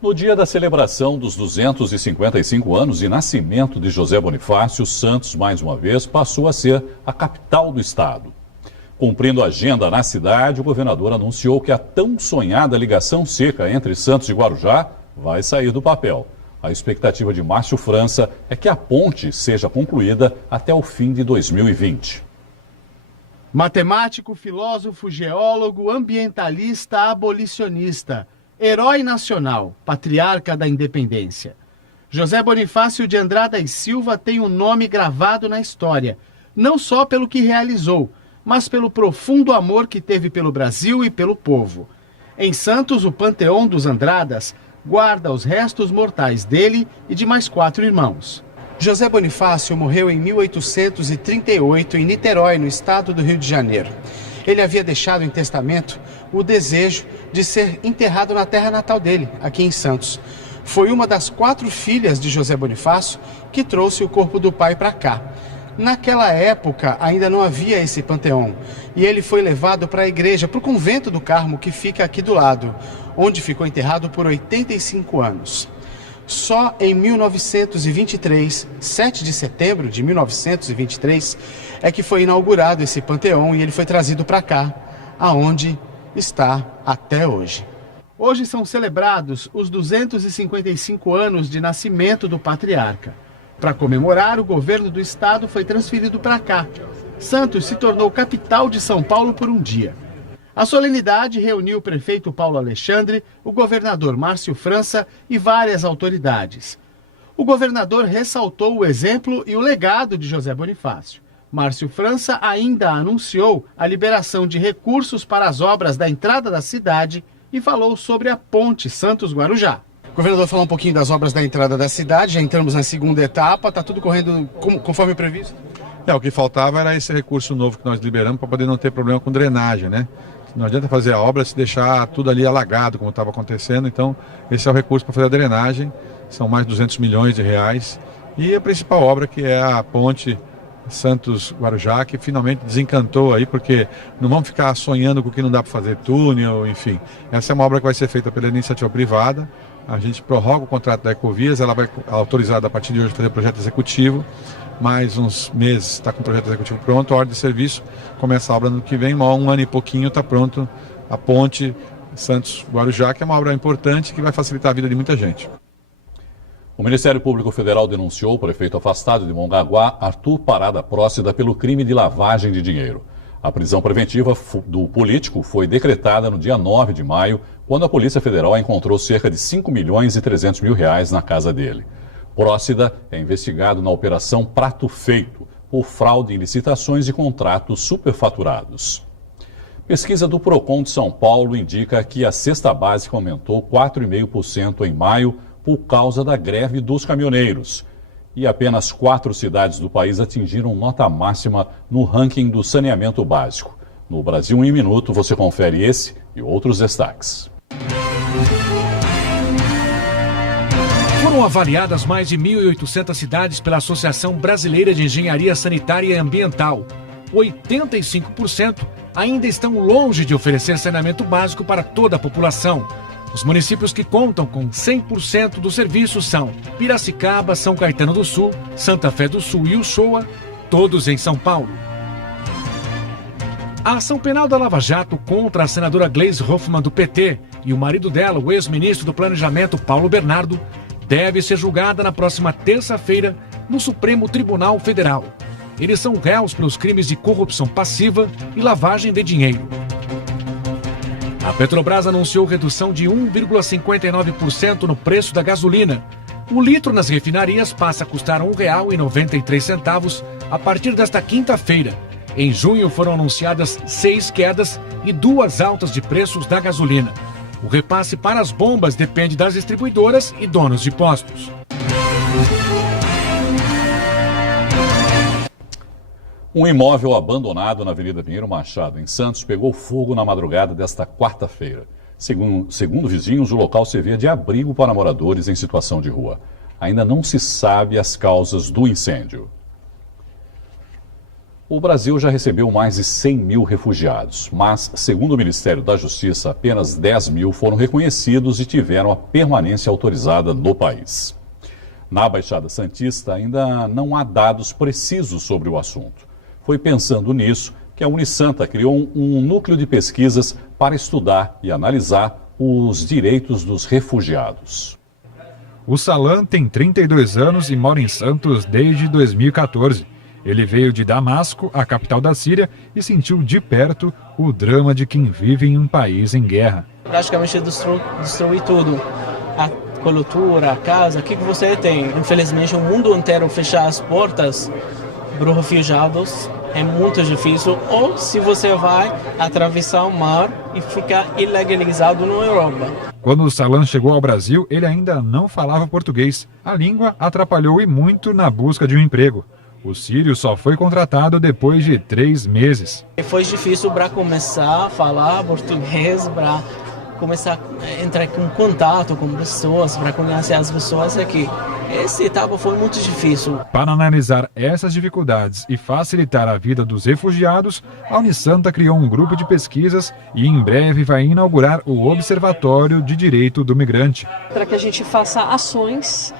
No dia da celebração dos 255 anos de nascimento de José Bonifácio, Santos, mais uma vez, passou a ser a capital do estado. Cumprindo a agenda na cidade, o governador anunciou que a tão sonhada ligação seca entre Santos e Guarujá vai sair do papel. A expectativa de Márcio França é que a ponte seja concluída até o fim de 2020. Matemático, filósofo, geólogo, ambientalista, abolicionista, herói nacional, patriarca da independência. José Bonifácio de Andrada e Silva tem um nome gravado na história, não só pelo que realizou, mas pelo profundo amor que teve pelo Brasil e pelo povo. Em Santos, o Panteão dos Andradas guarda os restos mortais dele e de mais 4 irmãos. José Bonifácio morreu em 1838 em Niterói, no estado do Rio de Janeiro. Ele havia deixado em testamento o desejo de ser enterrado na terra natal dele, aqui em Santos. Foi uma das 4 filhas de José Bonifácio que trouxe o corpo do pai para cá. Naquela época ainda não havia esse panteão e ele foi levado para a igreja, para o convento do Carmo, que fica aqui do lado, onde ficou enterrado por 85 anos. Só em 1923, 7 de setembro de 1923, é que foi inaugurado esse panteão e ele foi trazido para cá, aonde está até hoje. Hoje são celebrados os 255 anos de nascimento do patriarca. Para comemorar, o governo do estado foi transferido para cá. Santos se tornou capital de São Paulo por um dia. A solenidade reuniu o prefeito Paulo Alexandre, o governador Márcio França e várias autoridades. O governador ressaltou o exemplo e o legado de José Bonifácio. Márcio França ainda anunciou a liberação de recursos para as obras da entrada da cidade e falou sobre a ponte Santos-Guarujá. Governador, falar um pouquinho das obras da entrada da cidade, já entramos na segunda etapa, está tudo correndo conforme previsto? O que faltava era esse recurso novo que nós liberamos para poder não ter problema com drenagem, né? Não adianta fazer a obra se deixar tudo ali alagado, como estava acontecendo, então esse é o recurso para fazer a drenagem, são mais de 200 milhões de reais. E a principal obra, que é a ponte Santos-Guarujá, que finalmente desencantou aí, porque não vamos ficar sonhando com o que não dá para fazer, túnel, enfim. Essa é uma obra que vai ser feita pela iniciativa privada. A gente prorroga o contrato da Ecovias, ela vai autorizada a partir de hoje a fazer projeto executivo. Mais uns meses está com o projeto executivo pronto, a ordem de serviço, começa a obra no ano que vem, um ano e pouquinho está pronto a ponte Santos-Guarujá, que é uma obra importante que vai facilitar a vida de muita gente. O Ministério Público Federal denunciou o prefeito afastado de Mongaguá, Arthur Parada Prócida, pelo crime de lavagem de dinheiro. A prisão preventiva do político foi decretada no dia 9 de maio, quando a Polícia Federal encontrou cerca de 5 milhões e 300 mil reais na casa dele. Prócida é investigado na Operação Prato Feito por fraude em licitações e contratos superfaturados. Pesquisa do Procon de São Paulo indica que a cesta básica aumentou 4,5% em maio por causa da greve dos caminhoneiros. E apenas 4 cidades do país atingiram nota máxima no ranking do saneamento básico. No Brasil em Minuto, você confere esse e outros destaques. Foram avaliadas mais de 1.800 cidades pela Associação Brasileira de Engenharia Sanitária e Ambiental. 85% ainda estão longe de oferecer saneamento básico para toda a população. Os municípios que contam com 100% do serviço são Piracicaba, São Caetano do Sul, Santa Fé do Sul e Uchoa, todos em São Paulo. A ação penal da Lava Jato contra a senadora Gleisi Hoffmann do PT e o marido dela, o ex-ministro do Planejamento, Paulo Bernardo, deve ser julgada na próxima terça-feira no Supremo Tribunal Federal. Eles são réus pelos crimes de corrupção passiva e lavagem de dinheiro. A Petrobras anunciou redução de 1,59% no preço da gasolina. O litro nas refinarias passa a custar R$ 1,93 a partir desta quinta-feira. Em junho foram anunciadas 6 quedas e 2 altas de preços da gasolina. O repasse para as bombas depende das distribuidoras e donos de postos. Um imóvel abandonado na Avenida Pinheiro Machado, em Santos, pegou fogo na madrugada desta quarta-feira. Segundo vizinhos, o local servia de abrigo para moradores em situação de rua. Ainda não se sabe as causas do incêndio. O Brasil já recebeu mais de 100 mil refugiados, mas, segundo o Ministério da Justiça, apenas 10 mil foram reconhecidos e tiveram a permanência autorizada no país. Na Baixada Santista ainda não há dados precisos sobre o assunto. Foi pensando nisso que a Unisanta criou um núcleo de pesquisas para estudar e analisar os direitos dos refugiados. O Salan tem 32 anos e mora em Santos desde 2014. Ele veio de Damasco, a capital da Síria, e sentiu de perto o drama de quem vive em um país em guerra. Praticamente destruir tudo. A cultura, a casa, o que você tem? Infelizmente, o mundo inteiro fechar as portas para os refugiados é muito difícil. Ou se você vai atravessar o mar e ficar ilegalizado na Europa. Quando o Salan chegou ao Brasil, ele ainda não falava português. A língua atrapalhou e muito na busca de um emprego. O sírio só foi contratado depois de 3 meses. Foi difícil para começar a falar português, para começar a entrar em contato com pessoas, para conhecer as pessoas aqui. Essa etapa foi muito difícil. Para analisar essas dificuldades e facilitar a vida dos refugiados, a Unisanta criou um grupo de pesquisas e em breve vai inaugurar o Observatório de Direito do Migrante. Para que a gente faça ações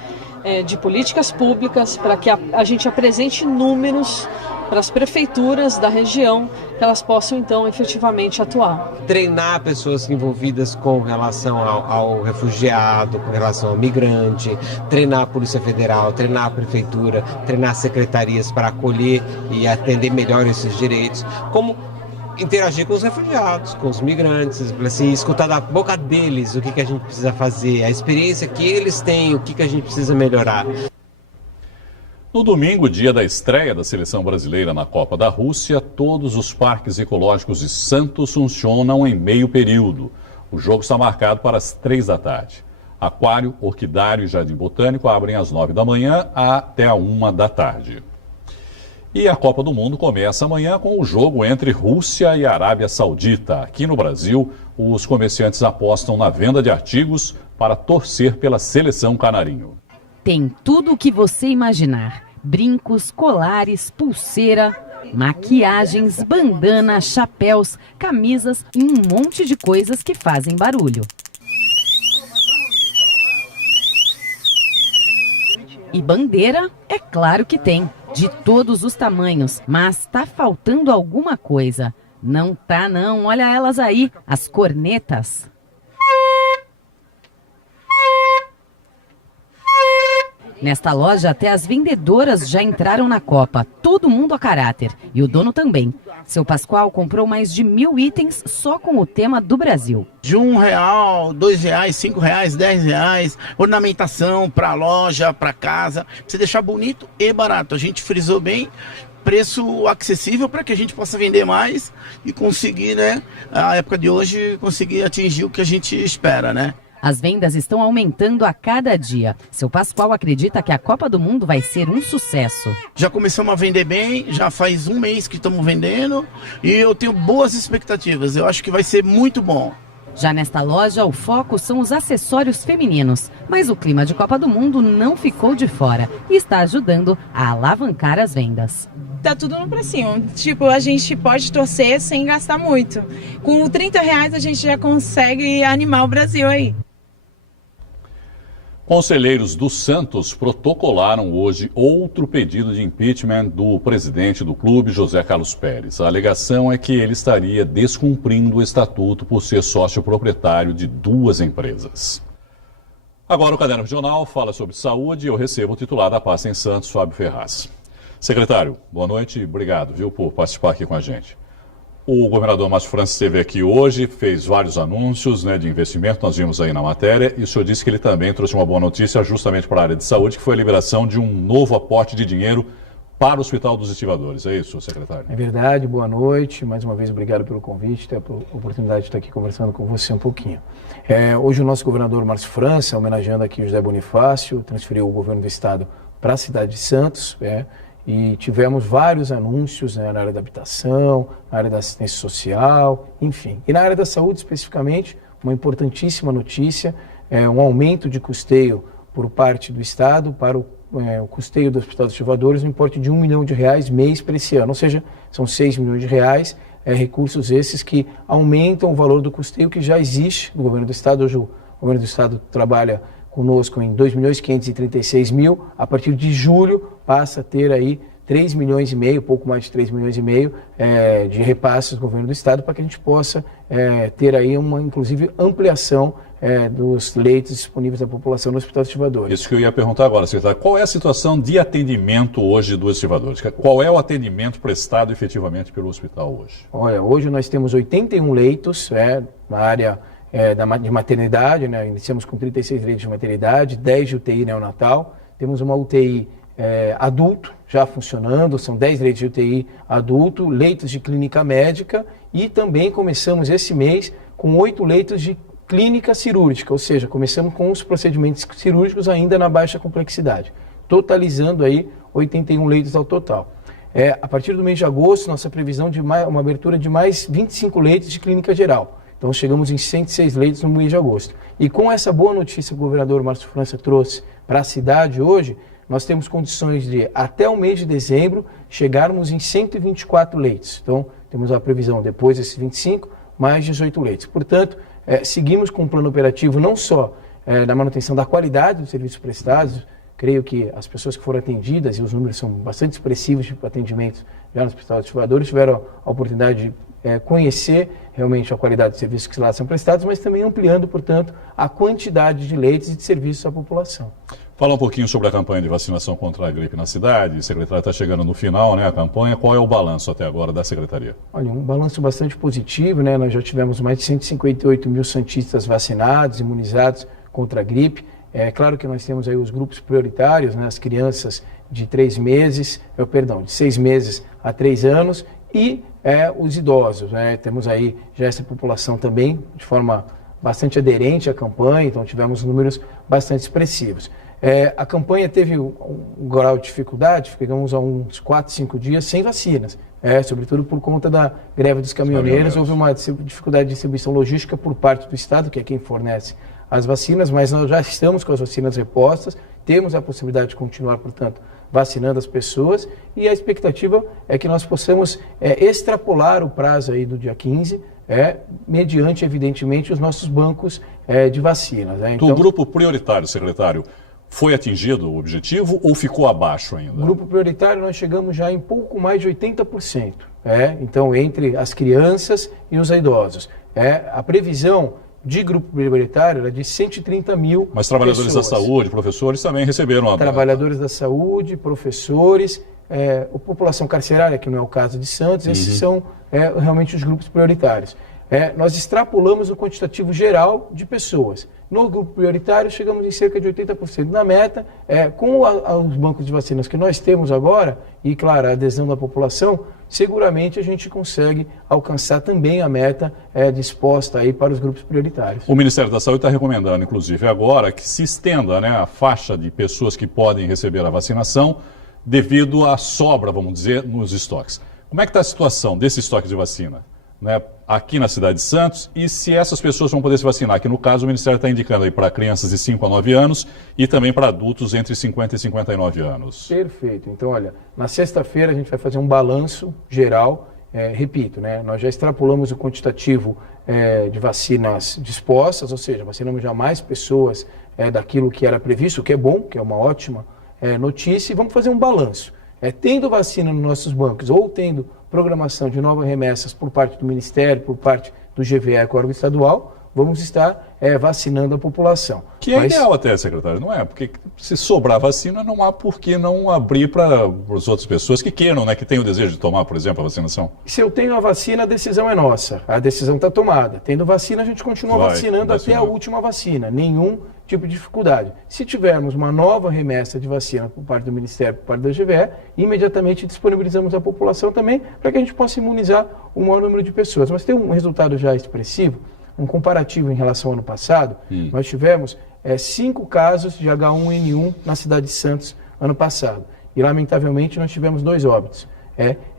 de políticas públicas, para que a gente apresente números para as prefeituras da região, que elas possam então efetivamente atuar. Treinar pessoas envolvidas com relação ao refugiado, com relação ao migrante, treinar a Polícia Federal, treinar a Prefeitura, treinar secretarias para acolher e atender melhor esses direitos, como interagir com os refugiados, com os migrantes, assim, escutar da boca deles o que a gente precisa fazer, a experiência que eles têm, o que a gente precisa melhorar. No domingo, dia da estreia da seleção brasileira na Copa da Rússia, todos os parques ecológicos de Santos funcionam em meio período. O jogo está marcado para as 3 da tarde. Aquário, Orquidário e Jardim Botânico abrem às 9 da manhã até a 1 da tarde. E a Copa do Mundo começa amanhã com o jogo entre Rússia e Arábia Saudita. Aqui no Brasil, os comerciantes apostam na venda de artigos para torcer pela seleção canarinho. Tem tudo o que você imaginar: brincos, colares, pulseira, maquiagens, bandana, chapéus, camisas e um monte de coisas que fazem barulho. E bandeira, é claro que tem, de todos os tamanhos, mas tá faltando alguma coisa. Não tá não, olha elas aí, as cornetas. Nesta loja, até as vendedoras já entraram na Copa, todo mundo a caráter, e o dono também. Seu Pascoal comprou mais de 1000 itens só com o tema do Brasil. De R$1, R$2, R$5, R$10, ornamentação para loja, para casa, pra você deixar bonito e barato. A gente frisou bem, preço acessível para que a gente possa vender mais e conseguir, né, a época de hoje, conseguir atingir o que a gente espera, né? As vendas estão aumentando a cada dia. Seu Pascoal acredita que a Copa do Mundo vai ser um sucesso. Já começamos a vender bem, já faz 1 mês que estamos vendendo e eu tenho boas expectativas. Eu acho que vai ser muito bom. Já nesta loja, o foco são os acessórios femininos. Mas o clima de Copa do Mundo não ficou de fora e está ajudando a alavancar as vendas. Tá tudo no precinho. Tipo, a gente pode torcer sem gastar muito. Com R$30 a gente já consegue animar o Brasil aí. Conselheiros do Santos protocolaram hoje outro pedido de impeachment do presidente do clube, José Carlos Pérez. A alegação é que ele estaria descumprindo o estatuto por ser sócio proprietário de 2 empresas. Agora o Caderno Regional fala sobre saúde e eu recebo o titular da pasta em Santos, Fábio Ferraz. Secretário, boa noite e obrigado, por participar aqui com a gente. O governador Márcio França esteve aqui hoje, fez vários anúncios, de investimento, nós vimos aí na matéria, e o senhor disse que ele também trouxe uma boa notícia justamente para a área de saúde, que foi a liberação de um novo aporte de dinheiro para o Hospital dos Estivadores. É isso, secretário? É verdade, boa noite. Mais uma vez, obrigado pelo convite, ter a oportunidade de estar aqui conversando com você um pouquinho. Hoje o nosso governador Márcio França, homenageando aqui o José Bonifácio, transferiu o governo do estado para a cidade de Santos, e tivemos vários anúncios na área da habitação, na área da assistência social, enfim. E na área da saúde, especificamente, uma importantíssima notícia, um aumento de custeio por parte do Estado para o o custeio do Hospital dos Ativadores no importe de R$1 milhão mês para esse ano, ou seja, são R$6 milhões, recursos esses que aumentam o valor do custeio que já existe no governo do Estado. Hoje o governo do Estado trabalha conosco em R$2.536.000, a partir de julho passa a ter aí R$3,5 milhões, pouco mais de R$3,5 milhões de repasses do governo do Estado, para que a gente possa ter aí uma, inclusive, ampliação dos leitos disponíveis da população no Hospital dos Ativadores. Isso que eu ia perguntar agora, secretário. Qual é a situação de atendimento hoje dos ativadores? Qual é o atendimento prestado efetivamente pelo hospital hoje? Olha, hoje nós temos 81 leitos na área de maternidade, né? Iniciamos com 36 leitos de maternidade, 10 de UTI neonatal, temos uma UTI adulto já funcionando, são 10 leitos de UTI adulto, leitos de clínica médica e também começamos esse mês com 8 leitos de clínica cirúrgica, ou seja, começamos com os procedimentos cirúrgicos ainda na baixa complexidade, totalizando aí 81 leitos ao total. A partir do mês de agosto, nossa previsão de uma abertura de mais 25 leitos de clínica geral. Então chegamos em 106 leitos no mês de agosto. E com essa boa notícia que o governador Márcio França trouxe para a cidade hoje, nós temos condições de, até o mês de dezembro, chegarmos em 124 leitos. Então temos a previsão, depois desses 25, mais 18 leitos. Portanto, seguimos com um plano operativo não só da manutenção da qualidade dos serviços prestados. Creio que as pessoas que foram atendidas, e os números são bastante expressivos de atendimentos já no Hospital dos Ativadores, tiveram a oportunidade de conhecer realmente a qualidade dos serviços que lá são prestados, mas também ampliando, portanto, a quantidade de leitos e de serviços à população. Fala um pouquinho sobre a campanha de vacinação contra a gripe na cidade. A secretária está chegando no final, né, a campanha. Qual é o balanço até agora da secretaria? Olha, um balanço bastante positivo, né? Nós já tivemos mais de 158 mil santistas vacinados, imunizados contra a gripe. É claro que nós temos aí os grupos prioritários, né? As crianças de 6 meses a 3 anos e os idosos, né? Temos aí já essa população também de forma bastante aderente à campanha, então tivemos números bastante expressivos. A campanha teve um grau de dificuldade, ficamos há uns 4, 5 dias sem vacinas, sobretudo por conta da greve dos caminhoneiros. Houve uma dificuldade de distribuição logística por parte do Estado, que é quem fornece as vacinas, mas nós já estamos com as vacinas repostas, temos a possibilidade de continuar, portanto, vacinando as pessoas, e a expectativa é que nós possamos extrapolar o prazo aí do dia 15, mediante, evidentemente, os nossos bancos de vacinas. Então, do grupo prioritário, secretário, foi atingido o objetivo ou ficou abaixo ainda? No grupo prioritário nós chegamos já em pouco mais de 80%, então entre as crianças e os idosos. A previsão de grupo prioritário era de 130 mil Mas trabalhadores pessoas. da saúde, professores também receberam a... Trabalhadores da saúde, professores, a população carcerária, que não é o caso de Santos, esses são realmente os grupos prioritários. Nós extrapolamos o quantitativo geral de pessoas. No grupo prioritário, chegamos em cerca de 80% na meta. Com os bancos de vacinas que nós temos agora, e claro, a adesão da população, seguramente a gente consegue alcançar também a meta disposta aí para os grupos prioritários. O Ministério da Saúde está recomendando, inclusive, agora que se estenda, né, a faixa de pessoas que podem receber a vacinação devido à sobra, vamos dizer, nos estoques. Como é que está a situação desse estoque de vacina, né, aqui na cidade de Santos, e se essas pessoas vão poder se vacinar? Que no caso o Ministério está indicando aí para crianças de 5 a 9 anos e também para adultos entre 50 e 59 anos. Perfeito. Então, olha, na sexta-feira a gente vai fazer um balanço geral, repito, né, nós já extrapolamos o quantitativo de vacinas dispostas, ou seja, vacinamos já mais pessoas daquilo que era previsto, o que é bom, que é uma ótima notícia, e vamos fazer um balanço. Tendo vacina nos nossos bancos ou tendo programação de novas remessas por parte do Ministério, por parte do GVE, que é o órgão estadual, vamos estar vacinando a população. Que é ideal até, secretário, não é? Porque se sobrar vacina, não há por que não abrir para as outras pessoas que queiram, né, que tenham o desejo de tomar, por exemplo, a vacinação. Se eu tenho a vacina, a decisão é nossa. A decisão está tomada. Tendo vacina, a gente continua vacinando até a última vacina. Nenhum tipo de dificuldade. Se tivermos uma nova remessa de vacina por parte do Ministério, por parte da GVE, imediatamente disponibilizamos a população também para que a gente possa imunizar o maior número de pessoas. Mas tem um resultado já expressivo, um comparativo em relação ao ano passado. Nós tivemos 5 casos de H1N1 na cidade de Santos ano passado. E, lamentavelmente, nós tivemos 2 óbitos.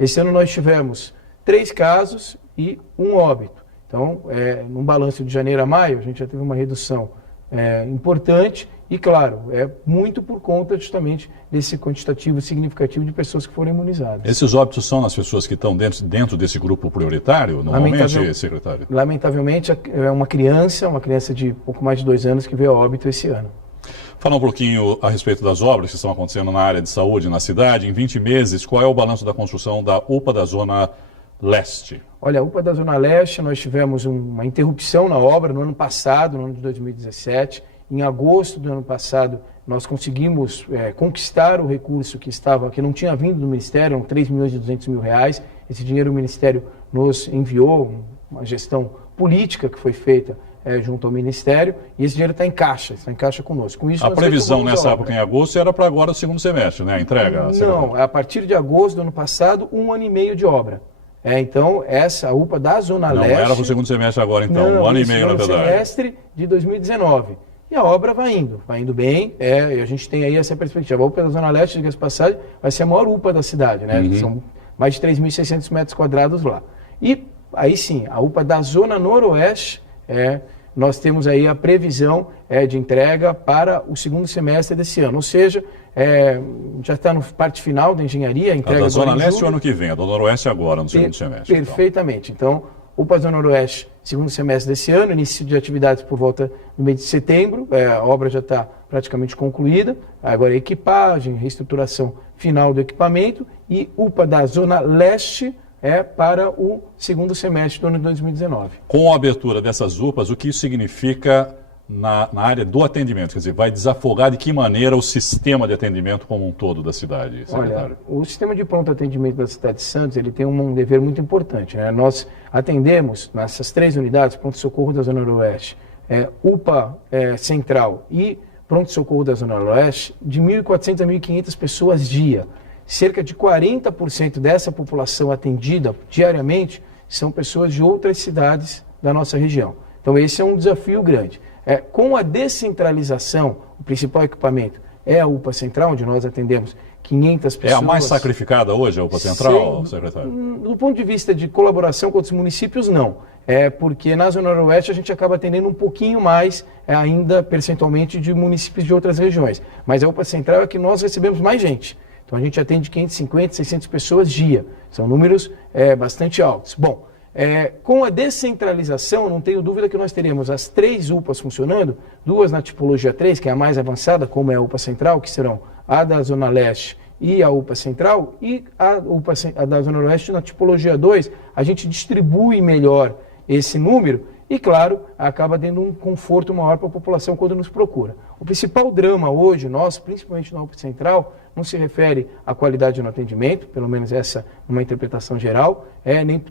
Esse ano nós tivemos 3 casos e 1 óbito. Então, num balanço de janeiro a maio, a gente já teve uma redução importante E, claro, é muito por conta justamente desse quantitativo significativo de pessoas que foram imunizadas. Esses óbitos são nas pessoas que estão dentro desse grupo prioritário, normalmente, secretário? Lamentavelmente, é uma criança de pouco mais de 2 anos que veio a óbito esse ano. Falar um pouquinho a respeito das obras que estão acontecendo na área de saúde na cidade. Em 20 meses, qual é o balanço da construção da UPA da Zona Leste? Olha, a UPA da Zona Leste, nós tivemos uma interrupção na obra no ano passado, no ano de 2017. Em agosto do ano passado, nós conseguimos conquistar o recurso que não tinha vindo do Ministério, eram 3.200.000 reais. Esse dinheiro o Ministério nos enviou, uma gestão política que foi feita junto ao Ministério, e esse dinheiro está em caixa conosco. Com isso, a previsão nessa época, em agosto, era para agora o segundo semestre, né? A entrega? Não, a partir de agosto do ano passado, 1 ano e meio de obra. Então, a UPA da Zona Leste... Não era para o segundo semestre agora, então, não, 1 ano e meio, na verdade. Semestre de 2019. E a obra vai indo bem, e a gente tem aí essa perspectiva. A UPA da Zona Leste, diga-se de passagem, vai ser a maior UPA da cidade, né? São mais de 3.600 metros quadrados lá. E aí sim, a UPA da Zona Noroeste, nós temos aí a previsão de entrega para o segundo semestre desse ano. Ou seja, já está no parte final da engenharia, a entrega da Zona Leste o ano que vem, a da Noroeste agora, no segundo semestre. Perfeitamente. Então, UPA Zona Noroeste, segundo semestre desse ano, início de atividades por volta do mês de setembro, a obra já está praticamente concluída, agora equipagem, reestruturação final do equipamento, e UPA da Zona Leste para o segundo semestre do ano de 2019. Com a abertura dessas UPAs, o que isso significa na área do atendimento? Quer dizer, vai desafogar de que maneira o sistema de atendimento como um todo da cidade, secretário? Olha, o sistema de pronto atendimento da cidade de Santos, ele tem um dever muito importante, né? Nós atendemos nessas 3 unidades, pronto-socorro da Zona Noroeste, UPA Central e pronto-socorro da Zona Noroeste, de 1.400 a 1.500 pessoas dia. Cerca de 40% dessa população atendida diariamente são pessoas de outras cidades da nossa região. Então esse é um desafio grande. Com a descentralização, o principal equipamento é a UPA Central, onde nós atendemos 500 pessoas. É a mais sacrificada hoje, a UPA Central, secretário? Do ponto de vista de colaboração com outros municípios, não. Porque na Zona Noroeste a gente acaba atendendo um pouquinho mais, ainda percentualmente, de municípios de outras regiões. Mas a UPA Central é que nós recebemos mais gente. Então a gente atende 550, 600 pessoas dia. São números bastante altos. Bom, com a descentralização, não tenho dúvida que nós teremos as 3 UPAs funcionando, 2 na tipologia 3, que é a mais avançada, como é a UPA Central, que serão a da Zona Leste e a UPA Central, e a da Zona Oeste na tipologia 2, a gente distribui melhor esse número e, claro, acaba dando um conforto maior para a população quando nos procura. O principal drama hoje nosso, principalmente na UPA Central, não se refere à qualidade no atendimento, pelo menos essa uma interpretação geral, nem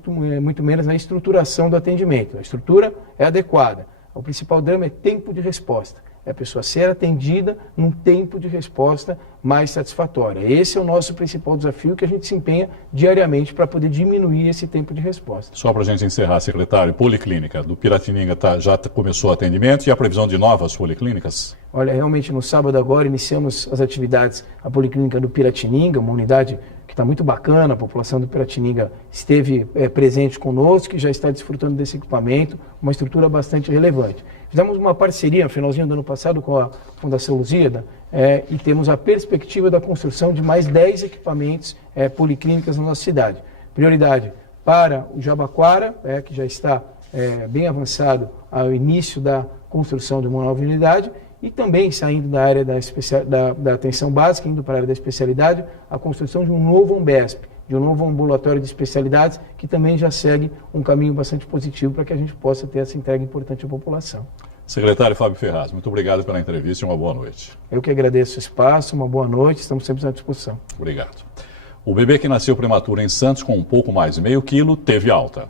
muito menos na estruturação do atendimento. A estrutura é adequada. O principal drama é tempo de resposta. É a pessoa ser atendida num tempo de resposta mais satisfatória. Esse é o nosso principal desafio que a gente se empenha diariamente para poder diminuir esse tempo de resposta. Só para a gente encerrar, secretário, Policlínica do Piratininga já começou o atendimento e a previsão de novas policlínicas? Olha, realmente no sábado agora iniciamos as atividades, a Policlínica do Piratininga, uma unidade que está muito bacana, a população do Piratininga esteve presente conosco e já está desfrutando desse equipamento, uma estrutura bastante relevante. Fizemos uma parceria no finalzinho do ano passado com a Fundação Lusíada e temos a perspectiva da construção de mais 10 equipamentos policlínicas na nossa cidade. Prioridade para o Jabaquara, que já está bem avançado ao início da construção de uma nova unidade, e também saindo da área da atenção básica, indo para a área da especialidade, a construção de um novo Ambesp, de um novo ambulatório de especialidades, que também já segue um caminho bastante positivo para que a gente possa ter essa entrega importante à população. Secretário Fábio Ferraz, muito obrigado pela entrevista e uma boa noite. Eu que agradeço o espaço, uma boa noite, estamos sempre à disposição. Obrigado. O bebê que nasceu prematuro em Santos com um pouco mais de meio quilo teve alta.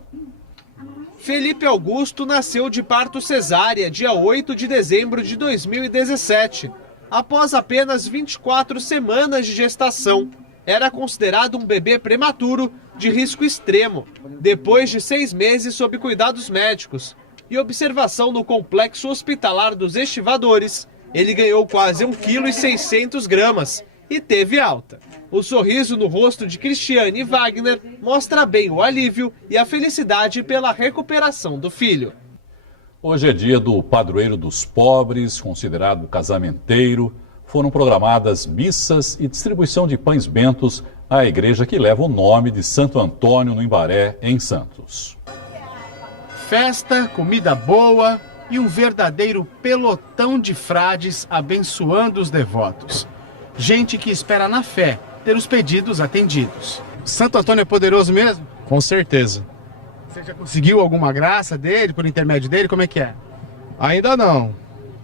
Felipe Augusto nasceu de parto cesárea dia 8 de dezembro de 2017, após apenas 24 semanas de gestação. Era considerado um bebê prematuro de risco extremo, depois de 6 meses sob cuidados médicos e observação no Complexo Hospitalar dos Estivadores. Ele ganhou quase 1,6 kg e teve alta. O sorriso no rosto de Cristiane Wagner mostra bem o alívio e a felicidade pela recuperação do filho. Hoje é dia do padroeiro dos pobres, considerado casamenteiro. Foram programadas missas e distribuição de pães bentos à igreja que leva o nome de Santo Antônio, no Imbaré, em Santos. Festa, comida boa e um verdadeiro pelotão de frades abençoando os devotos. Gente que espera na fé ter os pedidos atendidos. Santo Antônio é poderoso mesmo? Com certeza. Você já conseguiu alguma graça dele, por intermédio dele? Como é que é? Ainda não,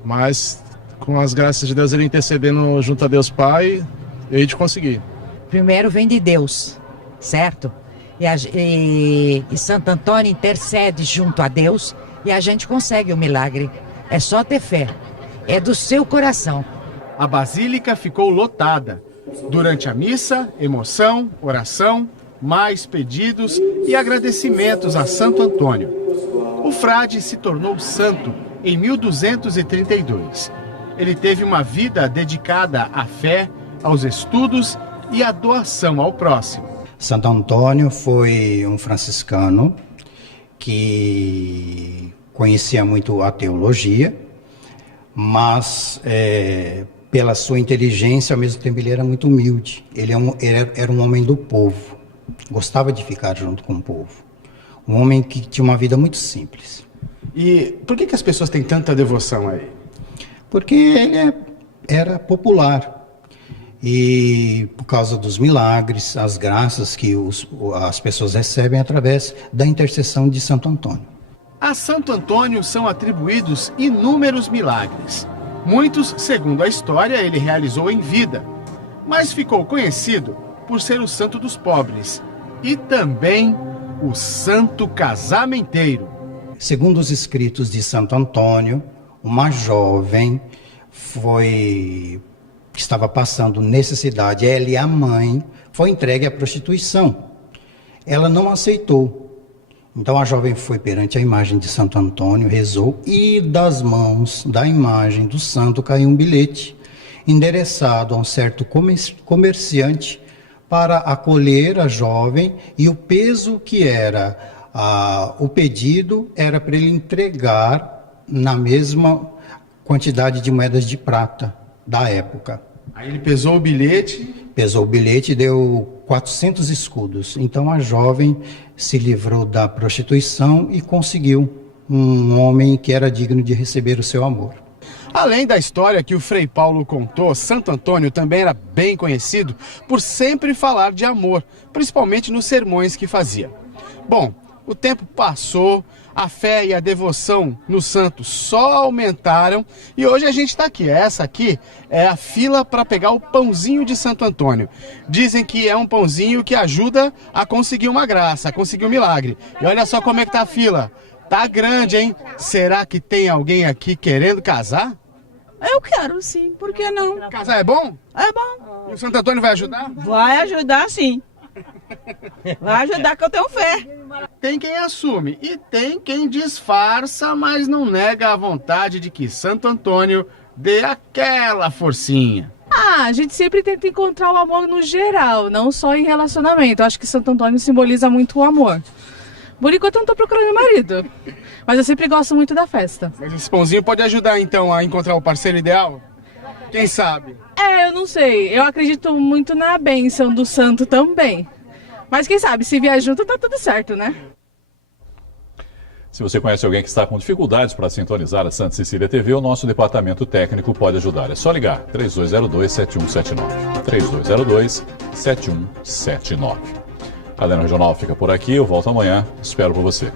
mas com as graças de Deus, ele intercedendo junto a Deus Pai, eu hei de conseguir. Primeiro vem de Deus, certo? E Santo Antônio intercede junto a Deus e a gente consegue o milagre. É só ter fé, é do seu coração. A basílica ficou lotada. Durante a missa, emoção, oração, mais pedidos e agradecimentos a Santo Antônio. O frade se tornou santo em 1232. Ele teve uma vida dedicada à fé, aos estudos e à doação ao próximo. Santo Antônio foi um franciscano que conhecia muito a teologia, mas pela sua inteligência, ao mesmo tempo ele era muito humilde. Ele era um homem do povo, gostava de ficar junto com o povo. Um homem que tinha uma vida muito simples. E por que as pessoas têm tanta devoção a ele? Porque ele era popular. E por causa dos milagres, as graças que as pessoas recebem através da intercessão de Santo Antônio. A Santo Antônio são atribuídos inúmeros milagres. Muitos, segundo a história, ele realizou em vida, mas ficou conhecido por ser o santo dos pobres e também o santo casamenteiro. Segundo os escritos de Santo Antônio, uma jovem que estava passando necessidade, ela e a mãe, foi entregue à prostituição. Ela não aceitou. Então a jovem foi perante a imagem de Santo Antônio, rezou, e das mãos da imagem do santo caiu um bilhete endereçado a um certo comerciante para acolher a jovem, e o peso que era o pedido era para ele entregar na mesma quantidade de moedas de prata da época. Aí ele pesou o bilhete? Pesou o bilhete e deu 400 escudos. Então a jovem se livrou da prostituição e conseguiu um homem que era digno de receber o seu amor. Além da história que o Frei Paulo contou, Santo Antônio também era bem conhecido por sempre falar de amor, principalmente nos sermões que fazia. Bom, o tempo passou, a fé e a devoção no santo só aumentaram e hoje a gente está aqui. Essa aqui é a fila para pegar o pãozinho de Santo Antônio. Dizem que é um pãozinho que ajuda a conseguir uma graça, a conseguir um milagre. E olha só como é que tá a fila. Tá grande, hein? Será que tem alguém aqui querendo casar? Eu quero, sim. Por que não? Casar é bom? É bom. E o Santo Antônio vai ajudar? Vai ajudar, sim. Vai ajudar, que eu tenho fé. Tem quem assume e tem quem disfarça, mas não nega a vontade de que Santo Antônio dê aquela forcinha. A gente sempre tenta encontrar o amor no geral, não só em relacionamento. Eu acho que Santo Antônio simboliza muito o amor. Por enquanto eu não tô procurando marido, mas eu sempre gosto muito da festa. Mas esse pãozinho pode ajudar então a encontrar o parceiro ideal? Quem sabe? Eu não sei. Eu acredito muito na bênção do santo também. Mas quem sabe, se vier junto, tá tudo certo, né? Se você conhece alguém que está com dificuldades para sintonizar a Santa Cecília TV, o nosso departamento técnico pode ajudar. É só ligar 3202-7179. 3202-7179. A Cadena Regional fica por aqui. Eu volto amanhã. Espero por você.